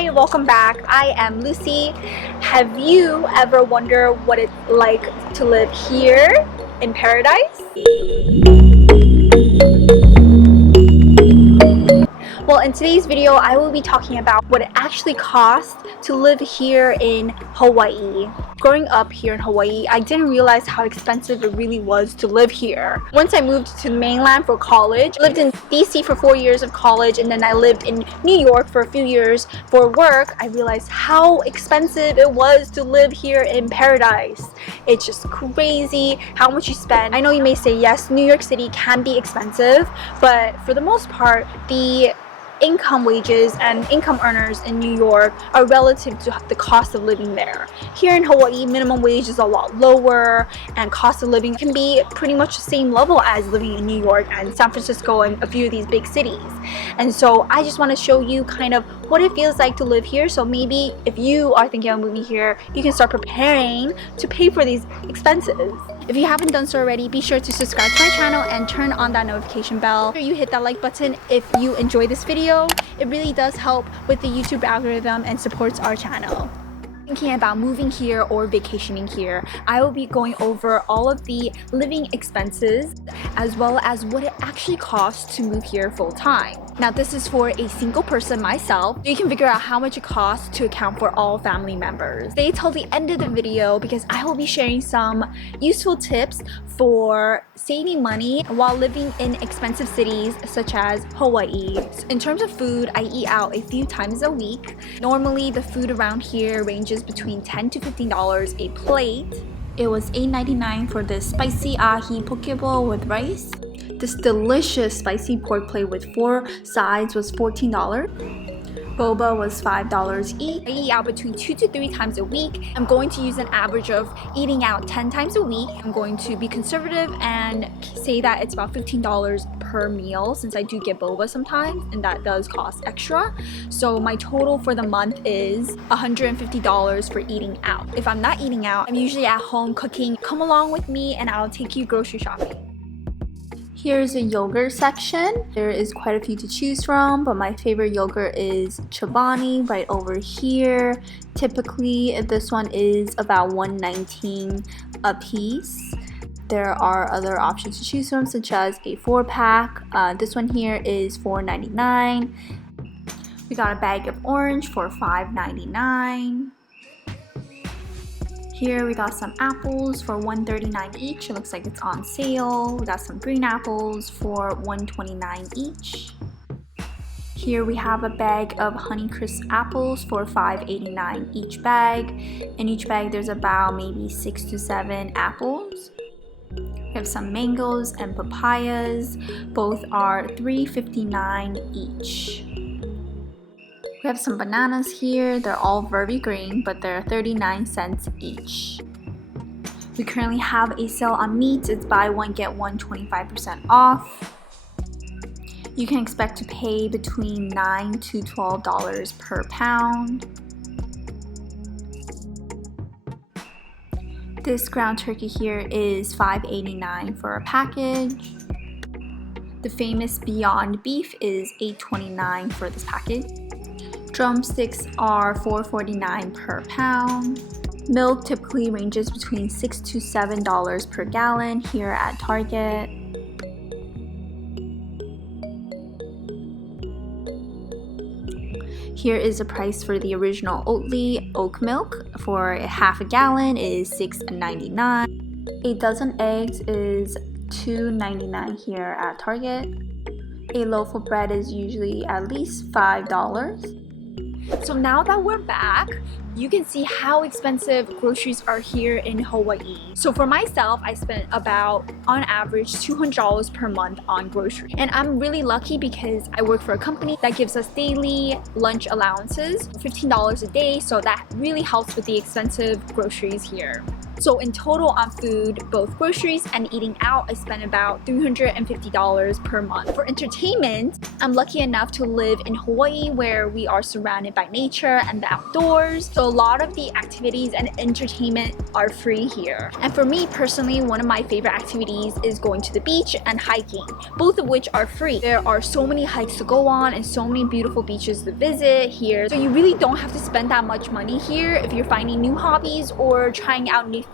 Hi, welcome back. I am Lucy. Have you ever wondered what it's like to live here in paradise? Well, in today's video, I will be talking about what it actually costs to live here in Hawaii. Growing up here in Hawaii, I didn't realize how expensive it really was to live here. Once I moved to the mainland for college, lived in DC for 4 years of college, and then I lived in New York for a few years for work, I realized how expensive it was to live here in paradise. It's just crazy how much you spend. I know you may say, yes, New York City can be expensive, but for the most part, the income wages and income earners in New York are relative to the cost of living there. Here in Hawaii, minimum wage is a lot lower and cost of living can be pretty much the same level as living in New York and San Francisco and a few of these big cities. And so I just want to show you kind of what it feels like to live here, so maybe if you are thinking of moving here, you can start preparing to pay for these expenses. If you haven't done so already, be sure to subscribe to my channel and turn on that notification bell. You hit that like button if you enjoy this video. It really does help with the YouTube algorithm and supports our channel. Thinking about moving here or vacationing here, I will be going over all of the living expenses as well as what it actually costs to move here full time. Now this is for a single person myself, so you can figure out how much it costs to account for all family members. Stay till the end of the video because I will be sharing some useful tips for saving money while living in expensive cities such as Hawaii. In terms of food, I eat out a few times a week. Normally the food around here ranges between $10 to $15 a plate. It was $8.99 for this spicy ahi poke bowl with rice. This delicious spicy pork plate with 4 sides was $14. Boba was $5 each. I eat out between 2 to 3 times a week. I'm going to use an average of eating out 10 times a week. I'm going to be conservative and say that it's about $15 per meal since I do get boba sometimes and that does cost extra. So my total for the month is $150 for eating out. If I'm not eating out, I'm usually at home cooking. Come along with me and I'll take you grocery shopping. Here's a yogurt section. There is quite a few to choose from, but my favorite yogurt is Chobani right over here. Typically, this one is about $1.19 a piece. There are other options to choose from, such as a 4-pack. This one here is $4.99. We got a bag of orange for $5.99. Here we got some apples for $1.39 each. It looks like it's on sale. We got some green apples for $1.29 each. Here we have a bag of Honeycrisp apples for $5.89 each bag. In each bag there's about maybe 6 to 7 apples. We have some mangoes and papayas. Both are $3.59 each. We have some bananas here. They're all very green, but they're 39 cents each. We currently have a sale on meat. It's buy one get one 25% off. You can expect to pay between $9 to $12 per pound. This ground turkey here is $5.89 for a package. The famous Beyond Beef is $8.29 for this package. Drumsticks are $4.49 per pound. Milk typically ranges between $6 to $7 per gallon here at Target. Here is the price for the original Oatly oat milk. For half a gallon is $6.99. A dozen eggs is $2.99 here at Target. A loaf of bread is usually at least $5. So now that we're back, you can see how expensive groceries are here in Hawaii. So for myself, I spent about, on average, $200 per month on groceries. And I'm really lucky because I work for a company that gives us daily lunch allowances, $15 a day, so that really helps with the expensive groceries here. So in total on food, both groceries and eating out, I spend about $350 per month. For entertainment, I'm lucky enough to live in Hawaii where we are surrounded by nature and the outdoors. So a lot of the activities and entertainment are free here. And for me personally, one of my favorite activities is going to the beach and hiking, both of which are free. There are so many hikes to go on and so many beautiful beaches to visit here. So you really don't have to spend that much money here if you're finding new hobbies or trying out new things.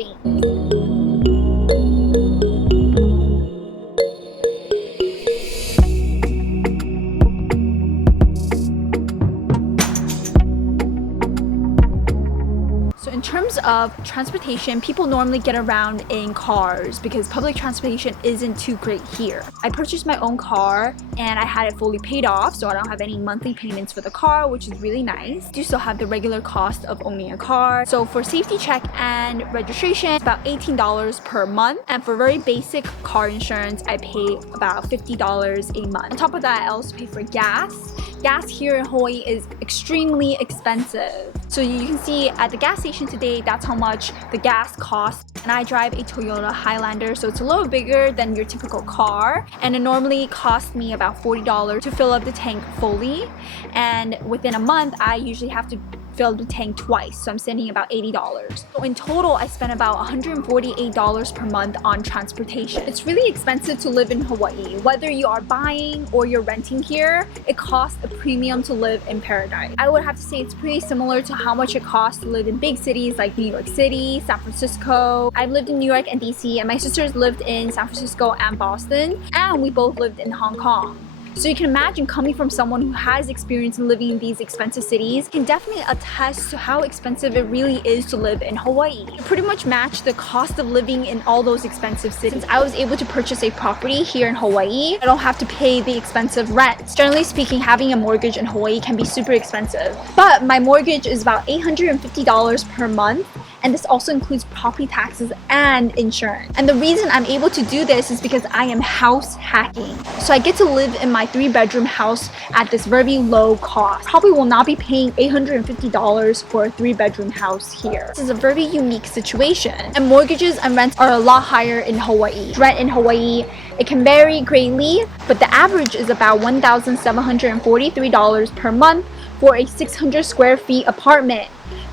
In terms of transportation, people normally get around in cars because public transportation isn't too great here. I purchased my own car and I had it fully paid off, so I don't have any monthly payments for the car, which is really nice. You still have the regular cost of owning a car. So for safety check and registration, it's about $18 per month. And for very basic car insurance, I pay about $50 a month. On top of that, I also pay for gas. Gas here in Hawaii is extremely expensive. So you can see at the gas station today, that's how much the gas costs. And I drive a Toyota Highlander, so it's a little bigger than your typical car. And it normally costs me about $40 to fill up the tank fully. And within a month, I usually have to fill the tank twice, so I'm spending about $80. So in total, I spend about $148 per month on transportation. It's really expensive to live in Hawaii. Whether you are buying or you're renting here, it costs a premium to live in paradise. I would have to say it's pretty similar to how much it costs to live in big cities like New York City, San Francisco. I've lived in New York and DC, and my sisters lived in San Francisco and Boston, and we both lived in Hong Kong. So you can imagine, coming from someone who has experience in living in these expensive cities can definitely attest to how expensive it really is to live in Hawaii. You pretty much match the cost of living in all those expensive cities. Since I was able to purchase a property here in Hawaii, I don't have to pay the expensive rent. Generally speaking, having a mortgage in Hawaii can be super expensive. But my mortgage is about $850 per month. And this also includes property taxes and insurance. And the reason I'm able to do this is because I am house hacking. So I get to live in my 3-bedroom house at this very low cost. Probably will not be paying $850 for a 3-bedroom house here. This is a very unique situation. And mortgages and rents are a lot higher in Hawaii. Rent in Hawaii, it can vary greatly, but the average is about $1,743 per month for a 600 square feet apartment.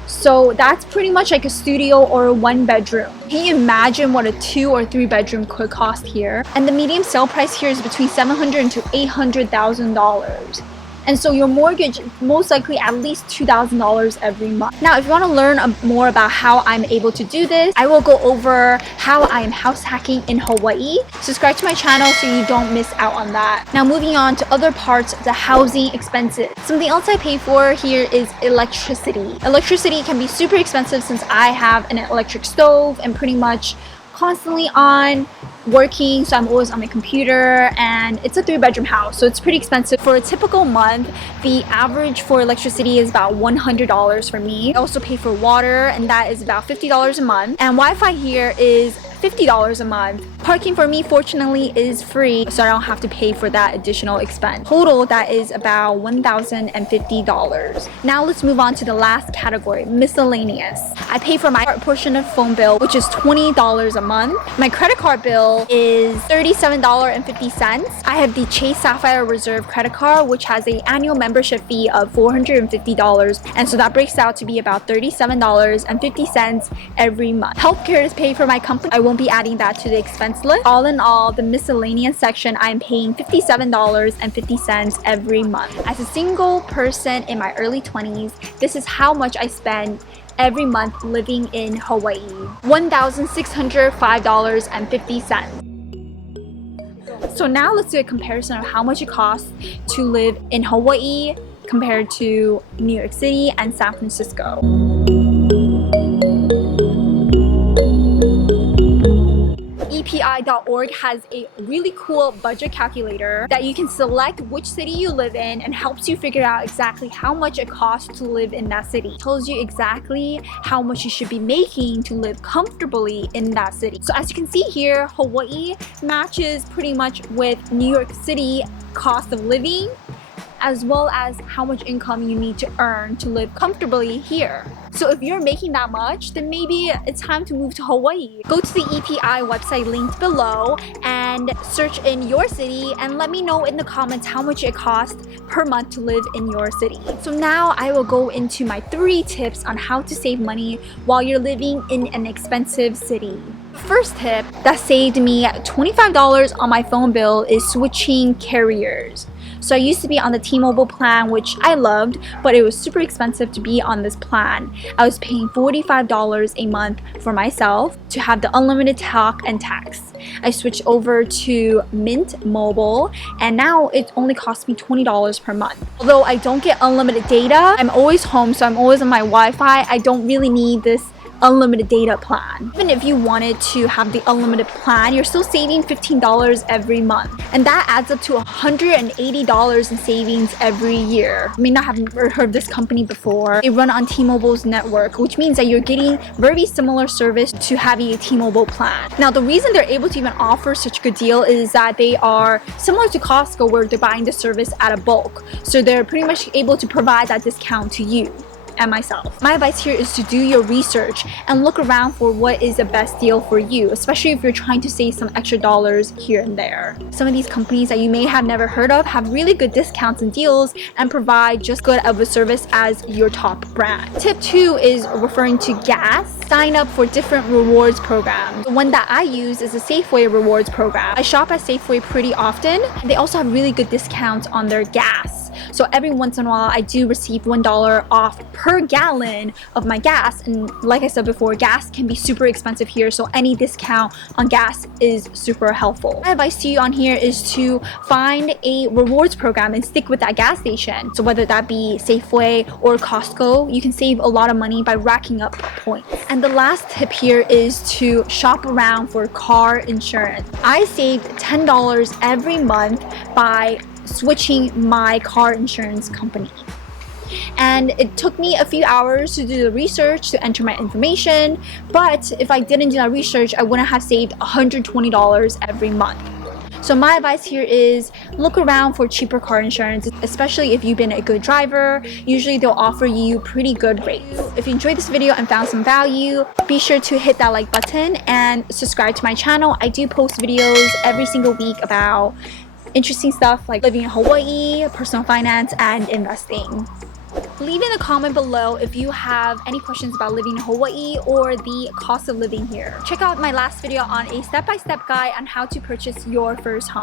So that's pretty much like a studio or a 1-bedroom. Can you imagine what a 2 or 3-bedroom could cost here? And the median sale price here is between $700,000 to $800,000. And so your mortgage most likely at least $2,000 every month. Now, if you want to learn more about how I'm able to do this, I will go over how I am house hacking in Hawaii. Subscribe to my channel so you don't miss out on that. Now, moving on to other parts of the housing expenses. Something else I pay for here is electricity. Electricity can be super expensive since I have an electric stove and pretty much constantly on working, so I'm always on my computer, and it's a 3-bedroom house, so it's pretty expensive. For a typical month, the average for electricity is about $100 for me. I also pay for water, and that is about $50 a month, and Wi-Fi here is $50 a month. Parking for me, fortunately, is free, so I don't have to pay for that additional expense. Total, that is about $1,050. Now let's move on to the last category, miscellaneous. I pay for my portion of phone bill, which is $20 a month. My credit card bill is $37.50. I have the Chase Sapphire Reserve credit card, which has an annual membership fee of $450, and so that breaks out to be about $37.50 every month. Healthcare is paid for my company. I won't be adding that to the expense list. All in all, the miscellaneous section, I'm paying $57.50 every month. As a single person in my early 20s, this is how much I spend every month living in Hawaii. $1,605.50. So now let's do a comparison of how much it costs to live in Hawaii compared to New York City and San Francisco. EPI.org has a really cool budget calculator that you can select which city you live in and helps you figure out exactly how much it costs to live in that city. It tells you exactly how much you should be making to live comfortably in that city. So as you can see here, Hawaii matches pretty much with New York City cost of living, as well as how much income you need to earn to live comfortably here. So if you're making that much, then maybe it's time to move to Hawaii. Go to the EPI website linked below and search in your city and let me know in the comments how much it costs per month to live in your city. So now I will go into my 3 tips on how to save money while you're living in an expensive city. First tip that saved me $25 on my phone bill is switching carriers. So I used to be on the T-Mobile plan, which I loved, but it was super expensive to be on this plan. I was paying $45 a month for myself to have the unlimited talk and text. I switched over to Mint Mobile, and now it only costs me $20 per month. Although I don't get unlimited data, I'm always home, so I'm always on my Wi-Fi. I don't really need this unlimited data plan. Even if you wanted to have the unlimited plan, you're still saving $15 every month, and that adds up to $180 in savings every year. You may not have heard of this company before. They run on T-Mobile's network, which means that you're getting very similar service to having a T-Mobile plan. Now, the reason they're able to even offer such a good deal is that they are similar to Costco, where they're buying the service at a bulk, so they're pretty much able to provide that discount to you and myself. My advice here is to do your research and look around for what is the best deal for you, especially if you're trying to save some extra dollars here and there. Some of these companies that you may have never heard of have really good discounts and deals and provide just good of a service as your top brand. Tip 2 is referring to gas. Sign up for different rewards programs. The one that I use is a Safeway rewards program. I shop at Safeway pretty often, and they also have really good discounts on their gas. So every once in a while, I do receive $1 off per gallon of my gas. And like I said before, gas can be super expensive here, so any discount on gas is super helpful. My advice to you on here is to find a rewards program and stick with that gas station. So whether that be Safeway or Costco, you can save a lot of money by racking up points. And the last tip here is to shop around for car insurance. I saved $10 every month by switching my car insurance company. And it took me a few hours to do the research to enter my information, but if I didn't do that research, I wouldn't have saved $120 every month. So my advice here is look around for cheaper car insurance, especially if you've been a good driver. Usually they'll offer you pretty good rates. If you enjoyed this video and found some value, be sure to hit that like button and subscribe to my channel. I do post videos every single week about interesting stuff like living in Hawaii, personal finance, and investing. Leave in a comment below if you have any questions about living in Hawaii or the cost of living here. Check out my last video on a step-by-step guide on how to purchase your first home.